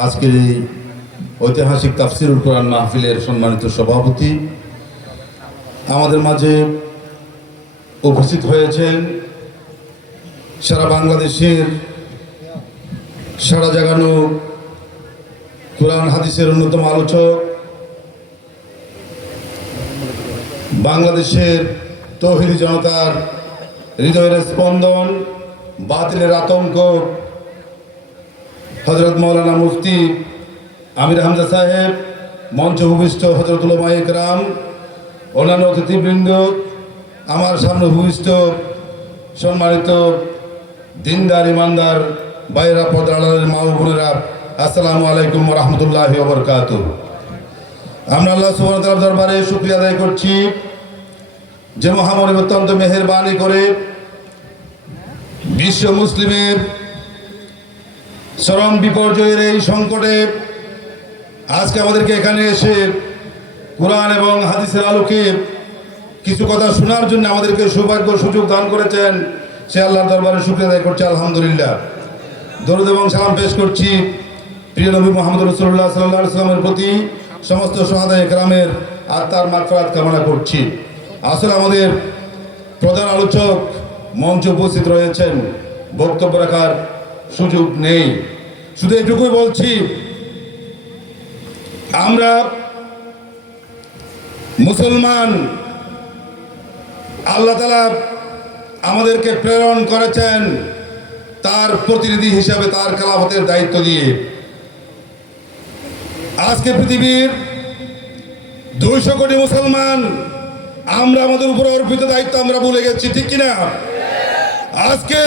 আজকের এই ঐতিহাসিক তাফসিরুল কোরআন মাহফিলের সম্মানিত সভাপতি আমাদের মাঝে উপস্থিত হয়েছেন সারা বাংলাদেশের, সারা জাগানো কোরআন হাদিসের অন্যতম আলোচক, বাংলাদেশের তৌহিদি জনতার হৃদয়ের স্পন্দন, বাতিলের আতঙ্ক হজরত মৌলানা মুফতি আমির হামজা সাহেব, মঞ্চ ভূমিষ্ঠ হজরতুল মাইকরাম অন্যান্য অতিথিবৃন্দ, আমার সামনে ভূমিষ্ঠ সম্মানিত দিনদার, ইমানদার, বাইরা পদালের মা বোনেরা, আসসালামু আলাইকুম রহমতুল্লাহ বরকাত আমরা আল্লাহ সুবাহ দরবারে শুক্রিয়া আদায় করছি যে মহামনিব অত্যন্ত মেহরবানি করে বিশ্ব মুসলিমের চরম বিপর্যয়ের এই সংকটে আজকে আমাদেরকে এখানে এসে কোরআন এবং হাদিসের আলোকে কিছু কথা শোনার জন্য আমাদেরকে সৌভাগ্য, সুযোগ দান করেছেন। সে আল্লাহর দরবারে শুক্রিয়া করছি, আলহামদুলিল্লাহ। দরুদ এবং সালাম পেশ করছি প্রিয় নবী মোহাম্মদ রসুল্লাহ সাল্লাহ ইসলামের প্রতি। সমস্ত সহাদায় গ্রামের আত্মার মাত্রাত কামনা করছি। আসলে আমাদের প্রধান আলোচক মঞ্চ উপস্থিত রয়েছেন। বক্তব্য রাখার সুযোগ নেই। শুধু এটুকুই বলছি, আমরা মুসলমান, আল্লাহ তালা আমাদেরকে প্রেরণ করেছেন তার প্রতিনিধি হিসাবে তার খেলাফতের দায়িত্ব দিয়ে। আজকে পৃথিবীর দুইশো কোটি মুসলমান, আমরা আমাদের উপর অর্পিত দায়িত্ব আমরা ভুলে গেছি, ঠিক কিনা? আজকে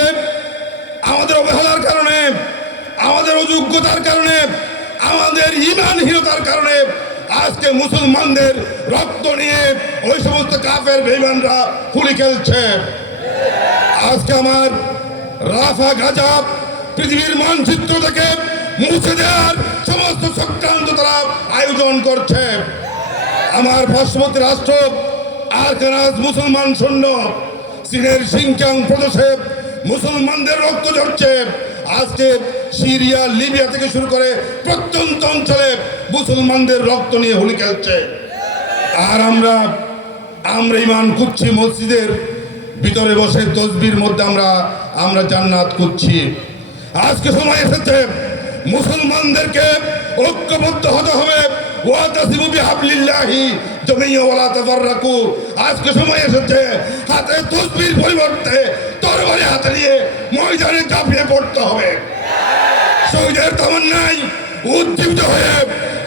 আমাদের অবহেলার কারণে আমাদের অযোগ্যতার কারণে, আমাদের ইমানহীনতার কারণে আজকে মুসলমানদের রক্ত নিয়ে ওই সমস্ত কাপের বেইমানরা হুলি খেলছে। আজকে আমার রাফা গাজা পৃথিবীর মানচিত্র থেকে মুছে দেওয়ার সমস্ত চক্রান্ত তারা আয়োজন করছে। আমার পার্শ্ববর্তী রাষ্ট্র, আরকানাজ মুসলমান সৈন্য, চীনের সিংচাং প্রদেশে মুসলমানদের রক্ত ঝরছে। আজকে সিরিয়া, লিবিয়া থেকে শুরু করে প্রত্যন্ত অঞ্চলে মুসলমানদের রক্ত নিয়ে হোলি খেলছে। আর আমরা আমরা ইমান করছি মসজিদের ভিতরে বসে তসবির মধ্যে আমরা আমরা জান্নাত করছি আজকে সময় এসেছে, মুসলমানদেরকে ঐক্যবদ্ধ হতে হবে। আজকে সময় এসেছে, হাতে তসবির পরিবর্তে হাতে নিয়ে ময়দানে ঝাঁপিয়ে পড়তে হবে। শহীদের তামান্নাই উজ্জীবিত হয়ে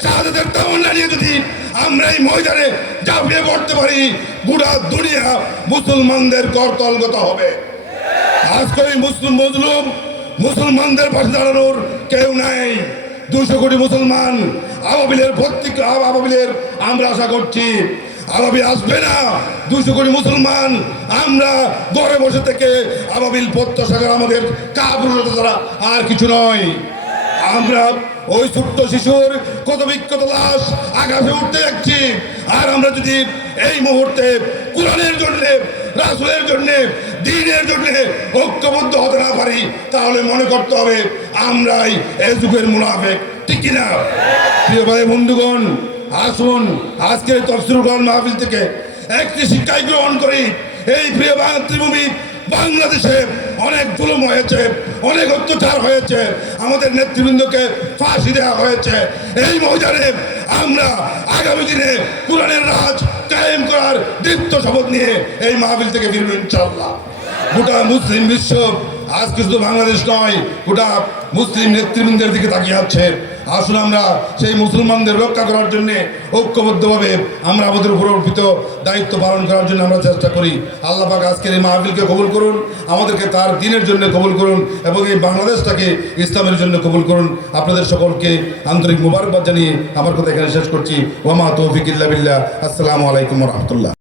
শাহাদাতের তামান্না নিয়ে যদি আমরা এই ময়দানে ঝাঁপিয়ে পড়তে পারি, গোটা দুনিয়া মুসলমানদের করতলগত হবে। আজকে মুসলিম মজলুম মুসলমানদের পাশে দাঁড়ানোর কেউ নাই। দুশো কোটি মুসলমান আবাবিলের প্রত্যেক আবাবিলের আমরা আশা করছি আবাবিল আসবে না। দুশো কোটি মুসলমান, আমরা ঘরে বসে থেকে আবাবিল প্রত্যাশা আমাদের কাপুরতা ছাড়া আর কিছু নয়। আমরা ওই ছোট্ট শিশুর কত বিক্ষত লাশ আকাশে উঠতে দেখছি। আর আমরা যদি এই মুহূর্তে কোরআনের জন্য, রাসুলের জন্য দিনের জন্য ঐক্যবদ্ধ হতে না পারি, তাহলে মনে করতে হবে আমরাই এই যুগের মুনাফেক, ঠিক কিনা? প্রিয় ভাই বন্ধুগণ আসুন আজকের তফসিল কোরআন মাহফিল থেকে একটি শিক্ষায় গ্রহণ করি। এই প্রিয় মাতৃভূমি বাংলাদেশে অনেক জুলুম হয়েছে, অনেক অত্যাচার হয়েছে। আমাদের নেতৃবৃন্দকে ফাঁসি দেওয়া হয়েছে। এই ময়দানে আমরা আগামী দিনে কোরআনের রাজ কায়েম করার দীপ্ত শপথ নিয়ে এই মাহফিল থেকে ফিরব ইনশাল্লাহ গোটা মুসলিম বিশ্ব আজকে শুধু বাংলাদেশ নয়, গোটা মুসলিম নেতৃবৃন্দের দিকে তাকিয়ে আছে। আসুন আমরা সেই মুসলমানদের রক্ষা করার জন্য ঐক্যবদ্ধভাবে আমরা আমাদের উপর অর্পিত দায়িত্ব পালন করার জন্য আমরা চেষ্টা করি। আল্লাহ পাক আজকের এই মাহফিলকে কবুল করুন, আমাদেরকে তার দিনের জন্য কবুল করুন এবং এই বাংলাদেশটাকে ইসলামের জন্য কবুল করুন। আপনাদের সকলকে আন্তরিক মুবারকবাদ জানিয়ে আমার কথা এখানে শেষ করছি। ওমা তৌফিক ইল্লা বিল্লাহ। আসসালামু আলাইকুম রহমতুল্লাহ।